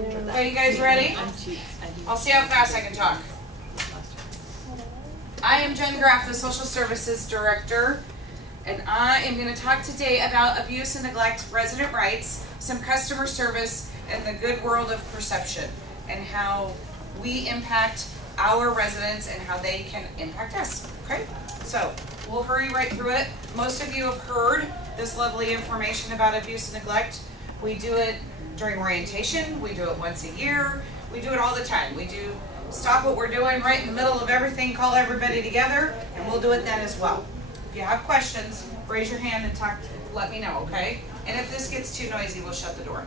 Okay, you guys ready? I'll see how fast I can talk. I am Jen Graff, the Social Services Director, and I am going to talk today about abuse and neglect, resident rights, some customer service, and the good world of perception, and how we impact our residents and how they can impact us. Okay, so we'll hurry right through it. Most of you have heard this lovely information about abuse and neglect. We do it during orientation, we do it once a year, we do it all the time. We do stop what we're doing right in the middle of everything, call everybody together, and we'll do it then as well. If you have questions, raise your hand and let me know, okay? And if this gets too noisy, we'll shut the door.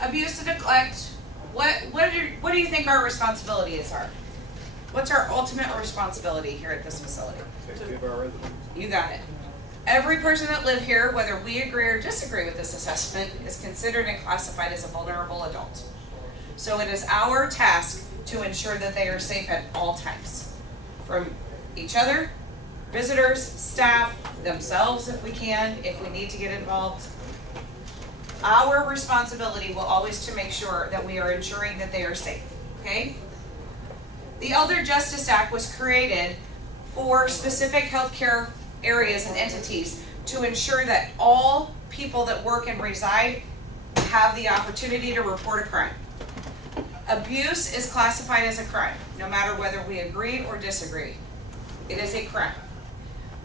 Abuse and neglect, what do you think our responsibilities are? What's our ultimate responsibility here at this facility? Take care of our residents. You got it. Every person that lives here, whether we agree or disagree with this assessment, is considered and classified as a vulnerable adult. So it is our task to ensure that they are safe at all times, from each other, visitors, staff, themselves if we can, if we need to get involved. Our responsibility will always to make sure that we are ensuring that they are safe, okay? The Elder Justice Act was created for specific healthcare areas and entities to ensure that all people that work and reside have the opportunity to report a crime. Abuse is classified as a crime, no matter whether we agree or disagree. It is a crime.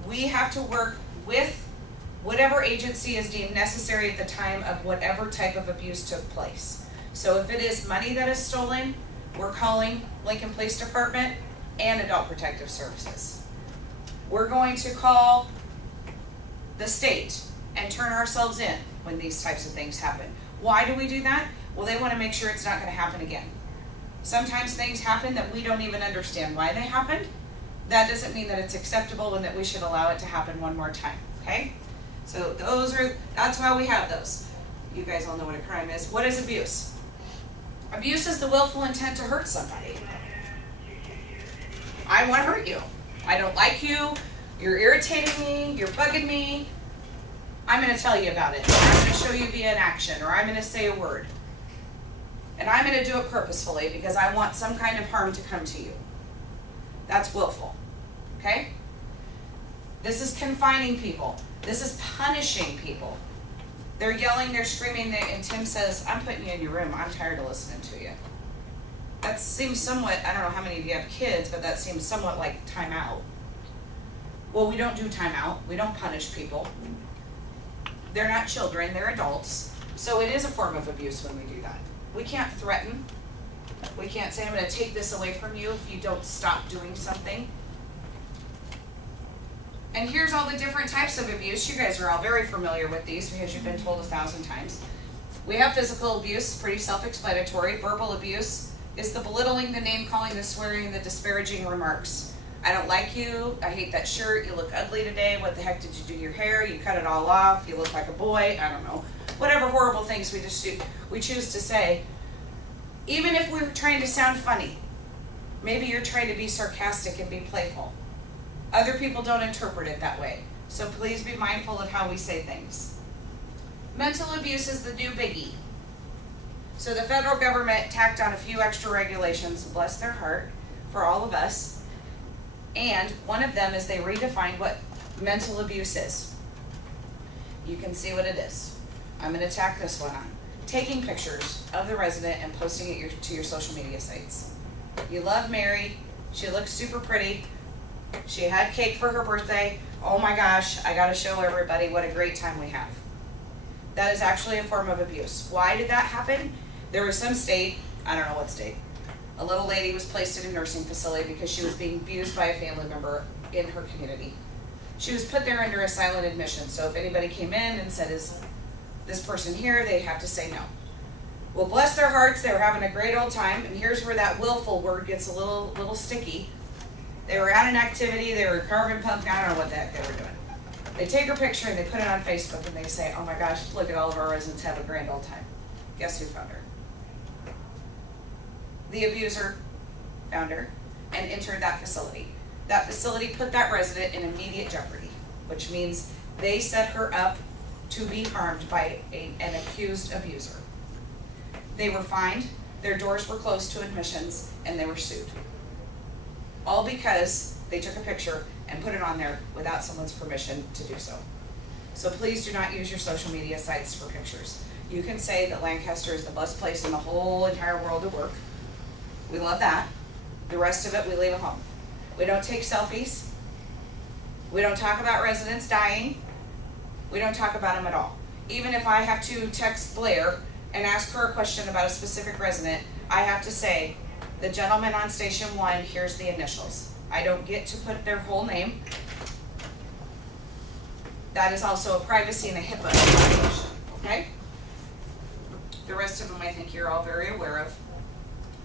We have to work with whatever agency is deemed necessary at the time of whatever type of abuse took place. So if it is money that is stolen, we're calling Lincoln Police Department and Adult Protective Services. We're going to call the state and turn ourselves in when these types of things happen. Why do we do that? Well, they want to make sure it's not going to happen again. Sometimes things happen that we don't even understand why they happened. That doesn't mean that it's acceptable and that we should allow it to happen one more time, okay? So that's why we have those. You guys all know what a crime is. What is abuse? Abuse is the willful intent to hurt somebody. I want to hurt you. I don't like you. You're irritating me. You're bugging me. I'm going to tell you about it. I'm going to show you via an action, or I'm going to say a word. And I'm going to do it purposefully because I want some kind of harm to come to you. That's willful. Okay? This is confining people. This is punishing people. They're yelling, they're screaming, and Tim says, I'm putting you in your room. I'm tired of listening to you. That seems somewhat, I don't know how many of you have kids, but that seems somewhat like timeout. Well, we don't do timeout. We don't punish people. They're not children, they're adults. So it is a form of abuse when we do that. We can't threaten. We can't say, I'm going to take this away from you if you don't stop doing something. And here's all the different types of abuse. You guys are all very familiar with these because you've been told 1,000 times. We have physical abuse, pretty self-explanatory. Verbal abuse is the belittling, the name-calling, the swearing, the disparaging remarks. I don't like you. I hate that shirt. You look ugly today. What the heck did you do to your hair? You cut it all off. You look like a boy. I don't know. Whatever horrible things we choose to say. Even if we're trying to sound funny. Maybe you're trying to be sarcastic and be playful. Other people don't interpret it that way. So please be mindful of how we say things. Mental abuse is the new biggie. So the federal government tacked on a few extra regulations, bless their heart, for all of us. And one of them is they redefined what mental abuse is. You can see what it is. I'm going to tack this one on. Taking pictures of the resident and posting it to your social media sites. You love Mary. She looks super pretty. She had cake for her birthday. Oh my gosh, I got to show everybody what a great time we have. That is actually a form of abuse. Why did that happen? There was some state, I don't know what state, a little lady was placed in a nursing facility because she was being abused by a family member in her community. She was put there under a silent admission, so if anybody came in and said, is this person here, they'd have to say no. Well, bless their hearts, they were having a great old time, and here's where that willful word gets a little sticky. They were at an activity, they were carving pumpkin, I don't know what the heck they were doing. They take her picture and they put it on Facebook and they say, oh my gosh, look at all of our residents have a grand old time. Guess who found her? The abuser found her and entered that facility. That facility put that resident in immediate jeopardy, which means they set her up to be harmed by an accused abuser. They were fined, their doors were closed to admissions, and they were sued. All because they took a picture and put it on there without someone's permission to do so. So please do not use your social media sites for pictures. You can say that Lancaster is the best place in the whole entire world to work. We love that. The rest of it, we leave at home. We don't take selfies. We don't talk about residents dying. We don't talk about them at all. Even if I have to text Blair and ask her a question about a specific resident, I have to say, the gentleman on station 1, here's the initials. I don't get to put their whole name. That is also a privacy and a HIPAA violation, okay? The rest of them I think you're all very aware of.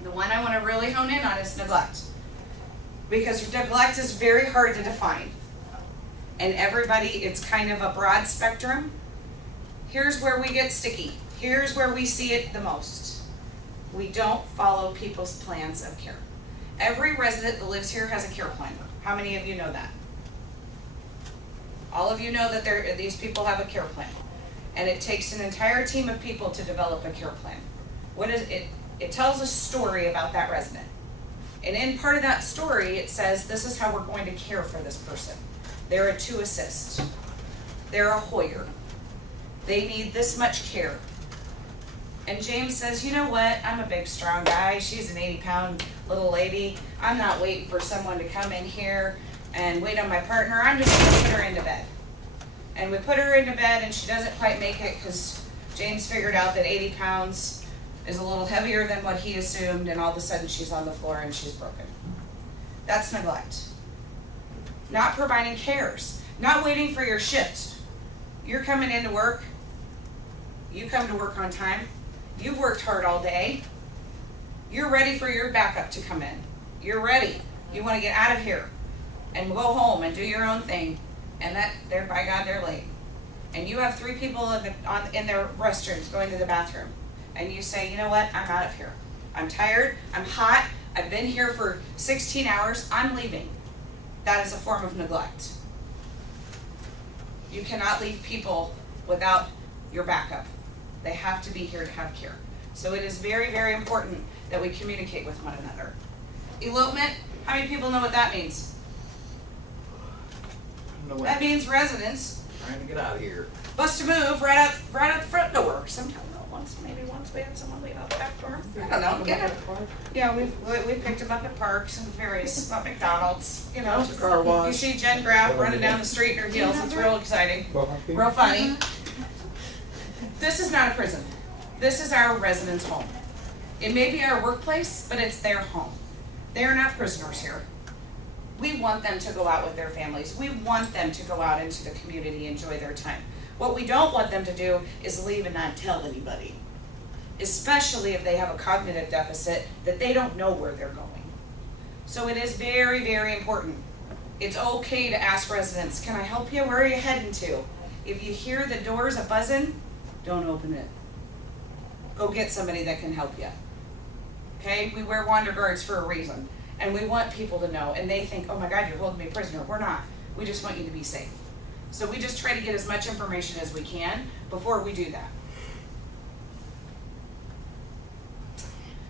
The one I want to really hone in on is neglect. Because neglect is very hard to define. And everybody, it's kind of a broad spectrum. Here's where we get sticky. Here's where we see it the most. We don't follow people's plans of care. Every resident that lives here has a care plan. How many of you know that? All of you know that these people have a care plan. And it takes an entire team of people to develop a care plan. What is it? It tells a story about that resident. And in part of that story, it says, this is how we're going to care for this person. They're a 2 assist. They're a Hoyer. They need this much care. And James says, you know what? I'm a big, strong guy. She's an 80-pound little lady. I'm not waiting for someone to come in here and wait on my partner. I'm just going to put her into bed. And we put her into bed, and she doesn't quite make it because James figured out that 80 pounds is a little heavier than what he assumed, and all of a sudden she's on the floor and she's broken. That's neglect. Not providing cares. Not waiting for your shift. You're coming into work. You come to work on time. You've worked hard all day. You're ready for your backup to come in. You're ready. You want to get out of here and go home and do your own thing. And by God, they're late. And you have 3 people in their restrooms going to the bathroom. And you say, you know what? I'm out of here. I'm tired. I'm hot. I've been here for 16 hours. I'm leaving. That is a form of neglect. You cannot leave people without your backup. They have to be here to have care. So it is very, very important that we communicate with one another. Elopement, how many people know what that means? That means residents trying to get out of here. Bust a move right out the front door. Sometimes, maybe once we had someone leave out the back door. I don't know. Yeah, we've picked them up at parks and various McDonald's. You know, car wash. You see Jen Graff running down the street in her heels. It's real exciting, real funny. This is not a prison. This is our residents' home. It may be our workplace, but it's their home. They are not prisoners here. We want them to go out with their families. We want them to go out into the community, enjoy their time. What we don't want them to do is leave and not tell anybody, especially if they have a cognitive deficit that they don't know where they're going. So it is very, very important. It's okay to ask residents, can I help you? Where are you heading to? If you hear the doors a-buzzing, don't open it. Go get somebody that can help you. Okay? We wear wander guards for a reason. And we want people to know, and they think, oh my God, you're holding me prisoner. We're not. We just want you to be safe. So we just try to get as much information as we can before we do that.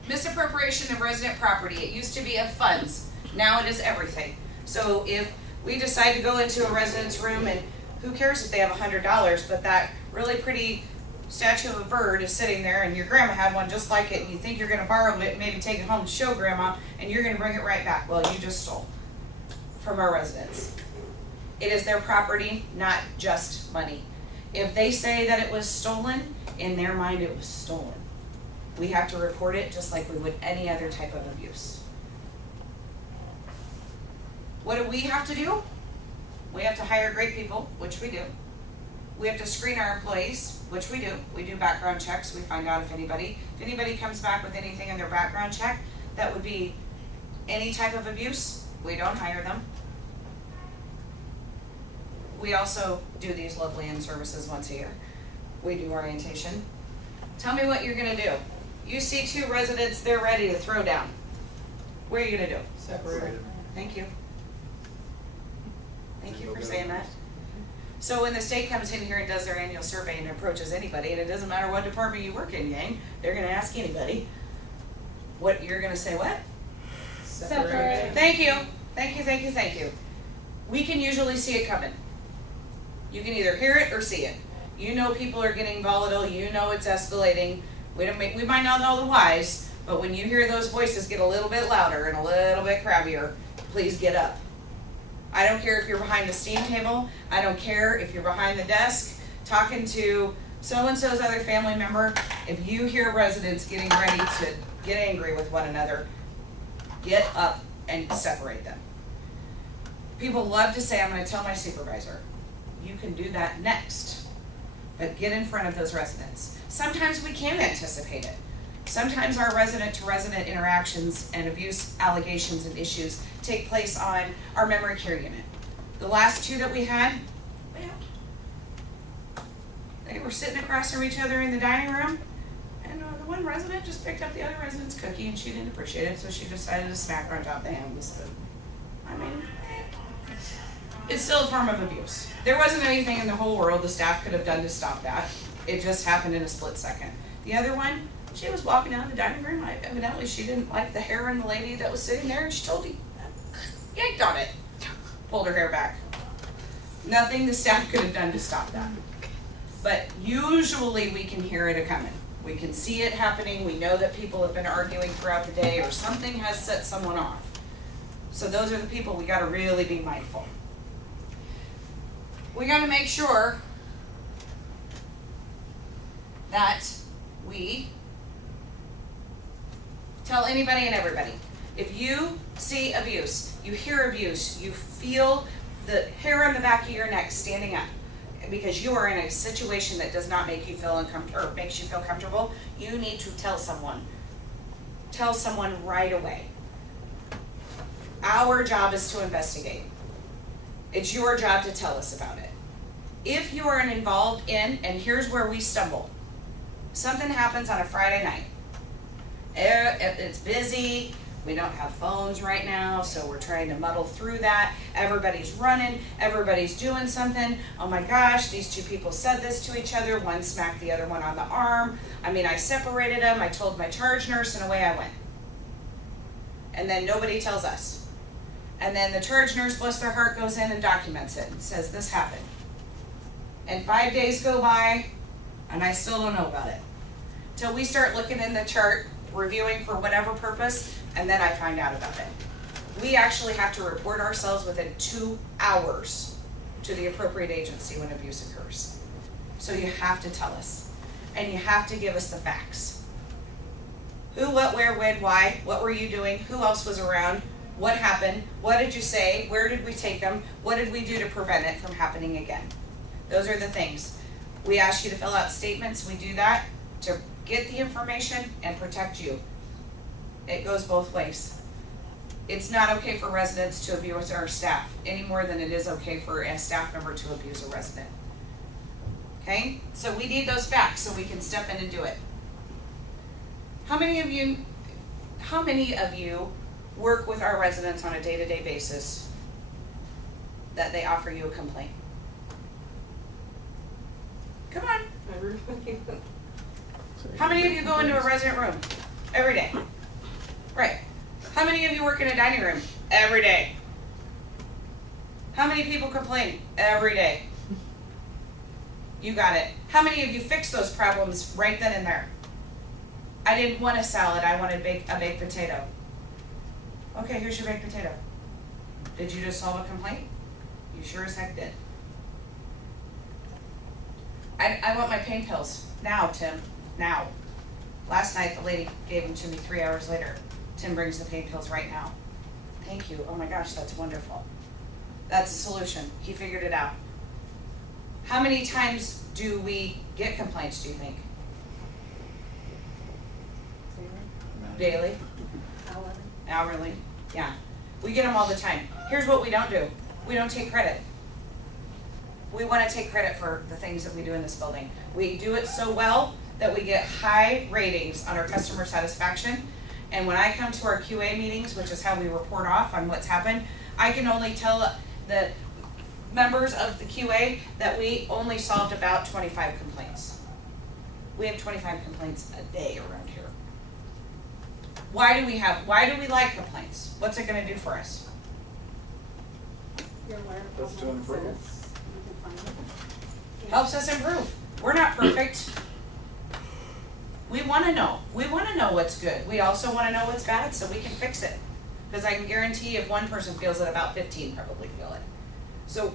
Misappropriation of resident property. It used to be of funds. Now it is everything. So if we decide to go into a resident's room, and who cares if they have $100, but that really pretty statue of a bird is sitting there, and your grandma had one just like it, and you think you're going to borrow it, maybe take it home to show grandma, and you're going to bring it right back. Well, you just stole from our residents. It is their property, not just money. If they say that it was stolen, in their mind it was stolen. We have to report it just like we would any other type of abuse. What do we have to do? We have to hire great people, which we do. We have to screen our employees, which we do. We do background checks. We find out if anybody comes back with anything in their background check that would be any type of abuse, we don't hire them. We also do these lovely in-services once a year. We do orientation. Tell me what you're gonna do. You see 2 residents, they're ready to throw down. What are you gonna do? Separate. Thank you. Thank you for saying that. So when the state comes in here and does their annual survey and approaches anybody, and it doesn't matter what department you work in, gang, they're gonna ask anybody, what, you're gonna say what? Separate. Thank you, thank you, thank you, thank you. We can usually see it coming. You can either hear it or see it. You know people are getting volatile, you know it's escalating. We might not know the whys, but when you hear those voices get a little bit louder and a little bit crabbier, please get up. I don't care if you're behind the steam table, I don't care if you're behind the desk talking to so-and-so's other family member. If you hear residents getting ready to get angry with one another, get up and separate them. People love to say, I'm gonna tell my supervisor. You can do that next, but get in front of those residents. Sometimes we can anticipate it. Sometimes our resident-to-resident interactions and abuse allegations and issues take place on our memory care unit. The last two that we had, well, they were sitting across from each other in the dining room, and the one resident just picked up the other resident's cookie and she didn't appreciate it, so she decided to smack her on top of the hand with the spoon. I mean, it's still a form of abuse. There wasn't anything in the whole world the staff could have done to stop that. It just happened in a split second. The other one, she was walking down the dining room. Evidently, she didn't like the hair on the lady that was sitting there, and she totally yanked on it, pulled her hair back. Nothing the staff could have done to stop that. But usually we can hear it coming. We can see it happening. We know that people have been arguing throughout the day, or something has set someone off. So those are the people we got to really be mindful. We got to make sure that we tell anybody and everybody. If you see abuse, you hear abuse, you feel the hair on the back of your neck standing up because you are in a situation that does not make you feel uncomfortable or makes you feel comfortable, you need to tell someone. Tell someone right away. Our job is to investigate. It's your job to tell us about it. If you are involved in, and here's where we stumble, something happens on a Friday night. It's busy, we don't have phones right now, so we're trying to muddle through that. Everybody's running, everybody's doing something. Oh my gosh, these two people said this to each other, one smacked the other one on the arm. I separated them, I told my charge nurse, and away I went. And then nobody tells us. And then the charge nurse, bless their heart, goes in and documents it and says this happened. And 5 days go by, and I still don't know about it. Till we start looking in the chart, reviewing for whatever purpose, and then I find out about it. We actually have to report ourselves within 2 hours to the appropriate agency when abuse occurs. So you have to tell us, and you have to give us the facts. Who, what, where, when, why, what were you doing, who else was around, what happened, what did you say, where did we take them, what did we do to prevent it from happening again? Those are the things. We ask you to fill out statements, we do that to get the information and protect you. It goes both ways. It's not okay for residents to abuse our staff any more than it is okay for a staff member to abuse a resident. Okay? So we need those facts so we can step in and do it. How many of you work with our residents on a day-to-day basis that they offer you a complaint? Come on. Everybody. How many of you go into a resident room every day? Right. How many of you work in a dining room every day? How many people complain every day? You got it. How many of you fix those problems right then and there? I didn't want a salad, I wanted a baked potato. Okay, here's your baked potato. Did you just solve a complaint? You sure as heck did. I want my pain pills. Now, Tim. Now. Last night the lady gave them to me 3 hours later. Tim brings the pain pills right now. Thank you. Oh my gosh, that's wonderful. That's a solution. He figured it out. How many times do we get complaints, do you think? Daily? Hourly? Yeah. We get them all the time. Here's what we don't do. We don't take credit. We want to take credit for the things that we do in this building. We do it so well that we get high ratings on our customer satisfaction. And when I come to our QA meetings, which is how we report off on what's happened, I can only tell that members of the QA that we only solved about 25 complaints. We have 25 complaints a day around here. Why do we like complaints? What's it gonna do for us? You're aware of That's to problems improve. exists, you can find it. Helps us improve. We're not perfect. We wanna know what's good. We also wanna know what's bad so we can fix it. Cause I can guarantee if one person feels it, about 15 probably feel it. So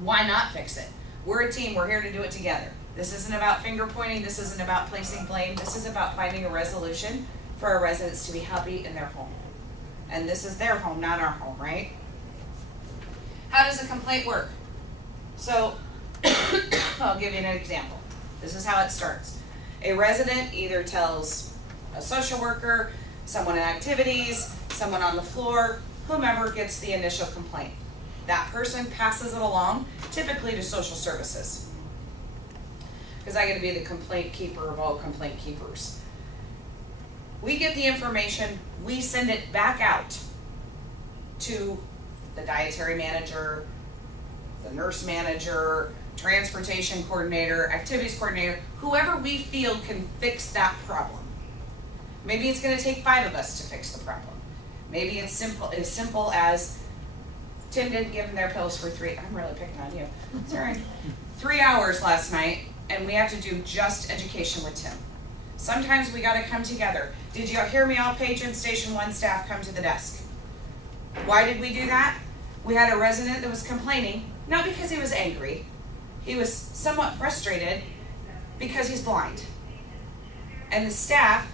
why not fix it? We're a team, we're here to do it together. This isn't about finger pointing, this isn't about placing blame, this is about finding a resolution for our residents to be happy in their home. And this is their home, not our home, right? How does a complaint work? So, I'll give you an example. This is how it starts. A resident either tells a social worker, someone in activities, someone on the floor, whomever gets the initial complaint. That person passes it along, typically to social services. Because I get to be the complaint keeper of all complaint keepers. We get the information, we send it back out to the dietary manager, the nurse manager, transportation coordinator, activities coordinator, whoever we feel can fix that problem. Maybe it's gonna take 5 of us to fix the problem. Maybe it's as simple as Tim didn't give them their pills for 3, I'm really picking on you, sorry, 3 hours last night, and we have to do just education with Tim. Sometimes we gotta come together. Did you hear me all page and Station 1 staff come to the desk? Why did we do that? We had a resident that was complaining, not because he was angry, he was somewhat frustrated because he's blind. And the staff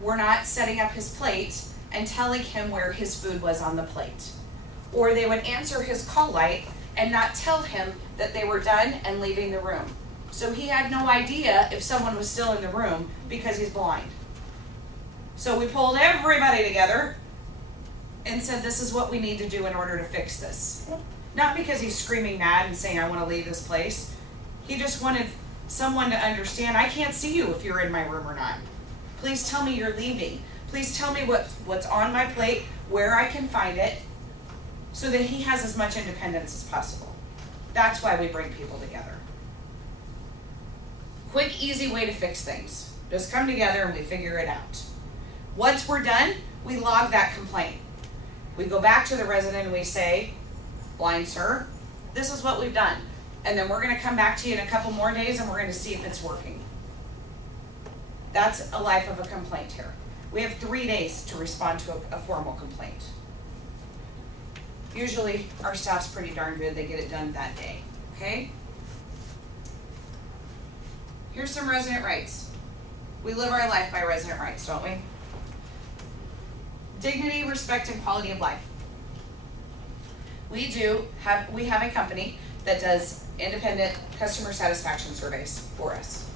were not setting up his plate and telling him where his food was on the plate. Or they would answer his call light and not tell him that they were done and leaving the room. So he had no idea if someone was still in the room because he's blind. So we pulled everybody together and said, this is what we need to do in order to fix this. Not because he's screaming mad and saying, I want to leave this place. He just wanted someone to understand, I can't see you if you're in my room or not. Please tell me you're leaving. Please tell me what's on my plate, where I can find it, so that he has as much independence as possible. That's why we bring people together. Quick, easy way to fix things. Just come together and we figure it out. Once we're done, we log that complaint. We go back to the resident and we say, blind sir, this is what we've done. And then we're gonna come back to you in a couple more days and we're gonna see if it's working. That's a life of a complaint here. We have 3 days to respond to a formal complaint. Usually our staff's pretty darn good, they get it done that day, okay? Here's some resident rights. We live our life by resident rights, don't we? Dignity, respect, and quality of life. We have a company that does independent customer satisfaction surveys for us.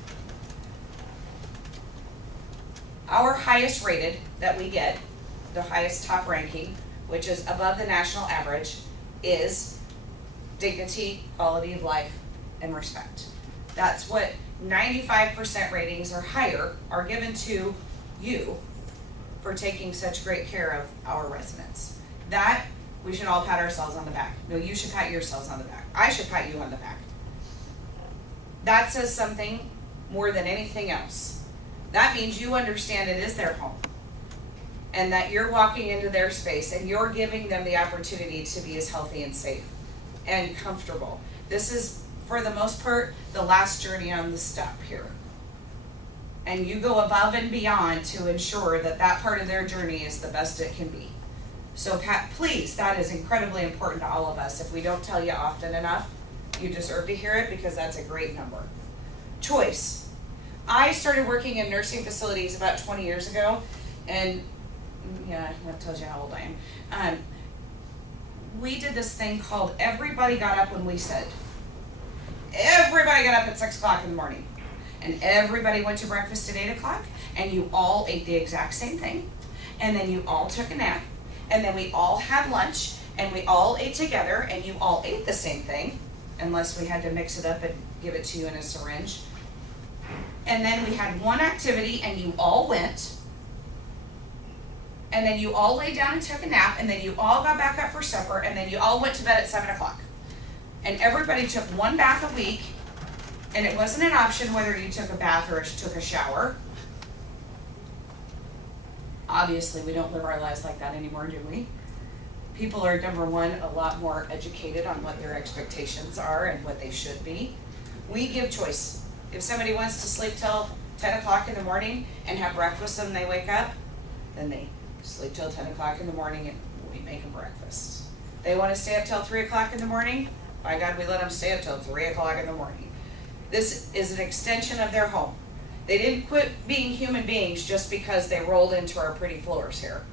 Our highest rated that we get, the highest top ranking, which is above the national average, is dignity, quality of life, and respect. That's what 95% ratings or higher are given to you for taking such great care of our residents. That, we should all pat ourselves on the back. No, you should pat yourselves on the back. I should pat you on the back. That says something more than anything else. That means you understand it is their home. And that you're walking into their space and you're giving them the opportunity to be as healthy and safe and comfortable. This is, for the most part, the last journey on the step here. And you go above and beyond to ensure that that part of their journey is the best it can be. So Pat, please, that is incredibly important to all of us. If we don't tell you often enough, you deserve to hear it because that's a great number. Choice. I started working in nursing facilities about 20 years ago, and yeah, that tells you how old I am. We did this thing called everybody got up when we said. Everybody got up at 6 o'clock in the morning. And everybody went to breakfast at 8 o'clock, and you all ate the exact same thing. And then you all took a nap, and then we all had lunch, and we all ate together, and you all ate the same thing, unless we had to mix it up and give it to you in a syringe. And then we had one activity, and you all went. and then you all laid down and took a nap, and then you all got back up for supper, and then you all went to bed at 7 o'clock. And everybody took one bath a week, and it wasn't an option whether you took a bath or took a shower. Obviously, we don't live our lives like that anymore, do we? People are, number one, a lot more educated on what their expectations are and what they should be. We give choice. If somebody wants to sleep till 10 o'clock in the morning and have breakfast when they wake up, then they sleep till 10 o'clock in the morning and we make them breakfast. They want to stay up till 3 o'clock in the morning, by God, we let them stay up till 3 o'clock in the morning. This is an extension of their home. They didn't quit being human beings just because they rolled into our pretty floors here.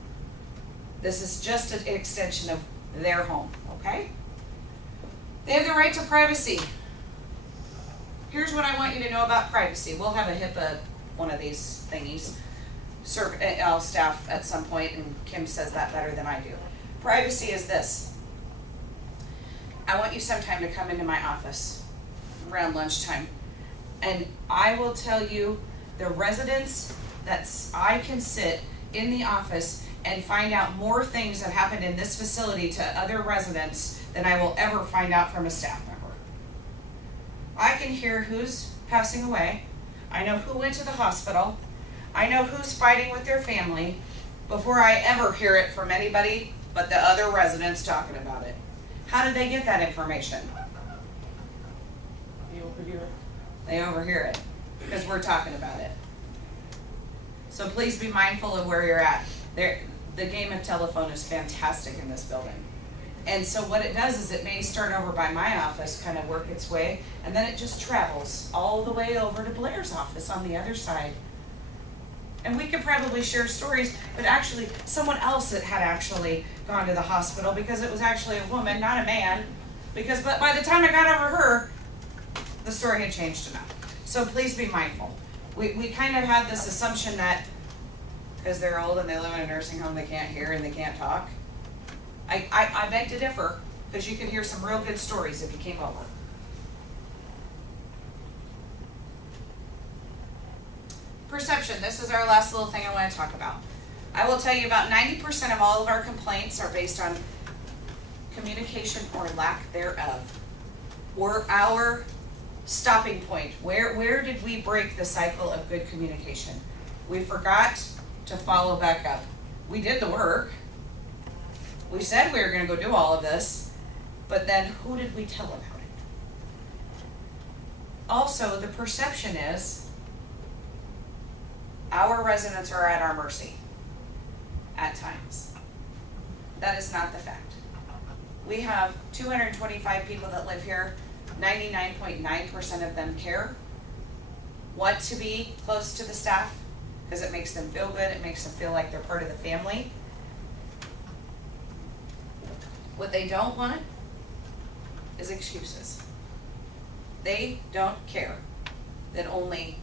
This is just an extension of their home, okay? They have the right to privacy. Here's what I want you to know about privacy. We'll have a HIPAA, one of these thingies, staff at some point, and Kim says that better than I do. Privacy is this. I want you sometime to come into my office around lunchtime, and I will tell you the residents that I can sit in the office and find out more things that happened in this facility to other residents than I will ever find out from a staff member. I can hear who's passing away. I know who went to the hospital. I know who's fighting with their family before I ever hear it from anybody but the other residents talking about it. How did they get that information? You overhear it. They overhear it because we're talking about it. So please be mindful of where you're at. The game of telephone is fantastic in this building. And so what it does is it may start over by my office, kind of work its way, and then it just travels all the way over to Blair's office on the other side. And we could probably share stories, but actually someone else that had actually gone to the hospital because it was actually a woman, not a man. But by the time I got over her, the story had changed enough. So please be mindful. We kind of had this assumption that because they're old and they live in a nursing home, they can't hear and they can't talk. I beg to differ, because you could hear some real good stories if you came over. Perception, this is our last little thing I want to talk about. I will tell you about 90% of all of our complaints are based on communication or lack thereof, or our stopping point. Where did we break the cycle of good communication? We forgot to follow back up. We did the work. We said we were going to go do all of this, but then who did we tell about it? Also, the perception is our residents are at our mercy at times. That is not the fact. We have 225 people that live here. 99.9% of them care, want to be close to the staff because it makes them feel good, it makes them feel like they're part of the family. What they don't want is excuses. They don't care that only,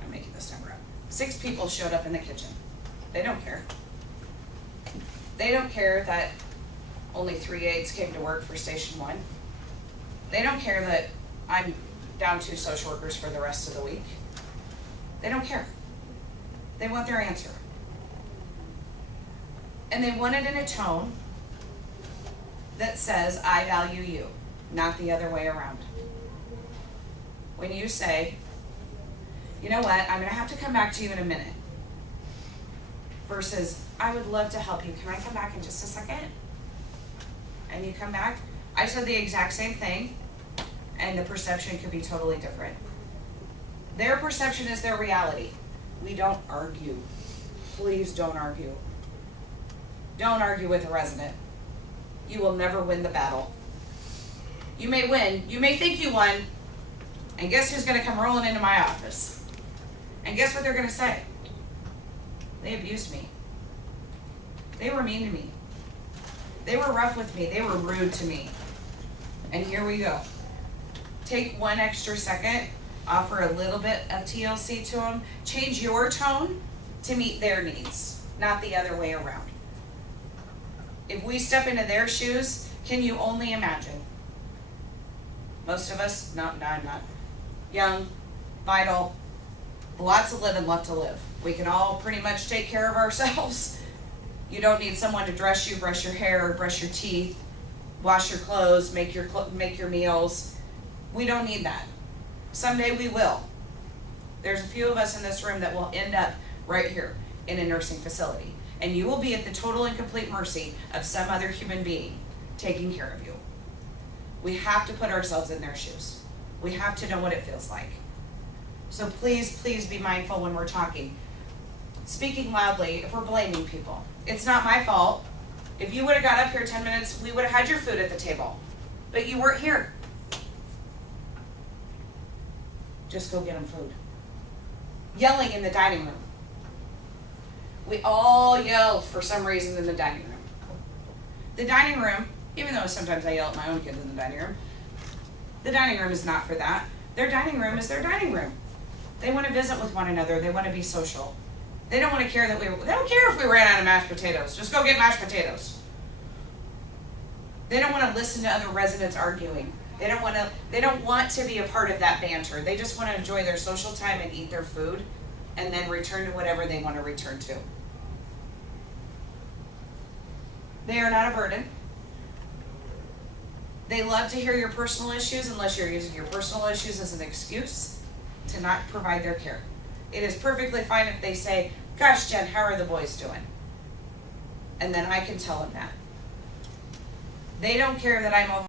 I'm making this number up, 6 people showed up in the kitchen. They don't care. They don't care that only 3 aides came to work for Station 1. They don't care that I'm down 2 social workers for the rest of the week. They don't care. They want their answer. And they want it in a tone that says, I value you, not the other way around. When you say, you know what, I'm gonna have to come back to you in a minute, versus, I would love to help you, can I come back in just a second? And you come back, I said the exact same thing, and the perception could be totally different. Their perception is their reality. We don't argue. Please don't argue. Don't argue with a resident. You will never win the battle. You may win, you may think you won, and guess who's gonna come rolling into my office? And guess what they're gonna say? They abused me. They were mean to me. They were rough with me. They were rude to me. And here we go. Take 1 extra second, offer a little bit of TLC to them, change your tone to meet their needs, not the other way around. If we step into their shoes, can you only imagine? Most of us, I'm not young, vital, lots of living left to live. We can all pretty much take care of ourselves. You don't need someone to dress you, brush your hair, brush your teeth, wash your clothes, make your meals. We don't need that. Someday we will. There's a few of us in this room that will end up right here in a nursing facility. And you will be at the total and complete mercy of some other human being taking care of you. We have to put ourselves in their shoes. We have to know what it feels like. So please, please be mindful when we're talking. Speaking loudly, if we're blaming people. It's not my fault. If you would have got up here 10 minutes, we would have had your food at the table. But you weren't here. Just go get them food. Yelling in the dining room. We all yell for some reason in the dining room. The dining room, even though sometimes I yell at my own kids in the dining room, the dining room is not for that. Their dining room is their dining room. They want to visit with one another. They want to be social. They don't want to care that they don't care if we ran out of mashed potatoes. Just go get mashed potatoes. They don't want to listen to other residents arguing. They don't want to be a part of that banter. They just want to enjoy their social time and eat their food and then return to whatever they want to return to. They are not a burden. They love to hear your personal issues unless you're using your personal issues as an excuse to not provide their care. It is perfectly fine if they say, "Gosh, Jen, how are the boys doing?" And then I can tell them that. They don't care that I'm